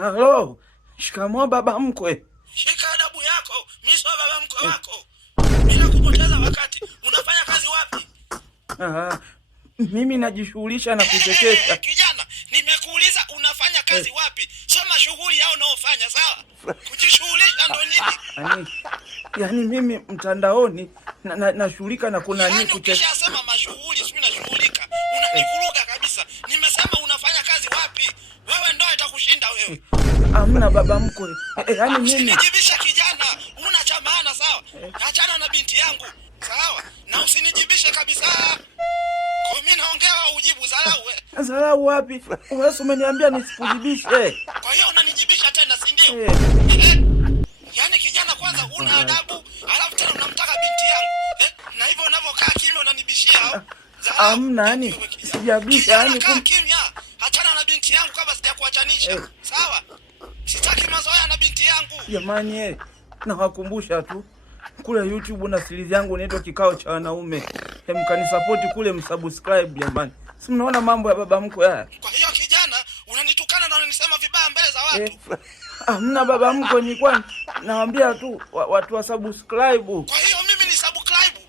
Halo, shikamoo baba mkwe. Shika adabu yako, mimi sio baba mkwe wako. Bila kupoteza wakati, unafanya kazi wapi? Mimi najishughulisha na kuchekesha. Kijana, nimekuuliza unafanya kazi wapi? Sema shughuli yao unaofanya, sawa? Kujishughulisha ndo nini? Yaani mimi mtandaoni nashughulika na kuna nini kuchekesha. Ukishasema mashughuli, sio nashughulika. Unanivuruga kabisa. Nimesema unafanya kazi wapi? Wewe ndo itakushinda wewe. Hamna baba mkwe. Yaani mimi usinijibisha kijana, una cha maana sawa? Achana na binti yangu, sawa? Na usinijibishe kabisa. Kwa mimi naongea au ujibu dharau wewe? Dharau wapi? Wewe umeniambia nisikujibishe. Kwa hiyo unanijibisha tena, si ndio? Yaani kijana kwanza huna adabu, alafu tena unamtaka binti yangu. Na hivyo unavyokaa kimya unanibishia. Hamna, yani sijabisha, yani kimya. Achana na binti yangu kabla sijakuachanisha. Sawa? Sitaki mazoea na binti yangu. Jamani nawakumbusha tu kule YouTube na series yangu inaitwa Kikao cha Wanaume. Mkanisupport kule, msubscribe jamani. Si mnaona mambo ya baba mkwe haya? Kwa hiyo kijana, unanitukana na unanisema vibaya mbele za watu. Hamna baba mkwe, ni kwani nawaambia tu watu wa subscribe. Kwa hiyo mimi ni subscribe.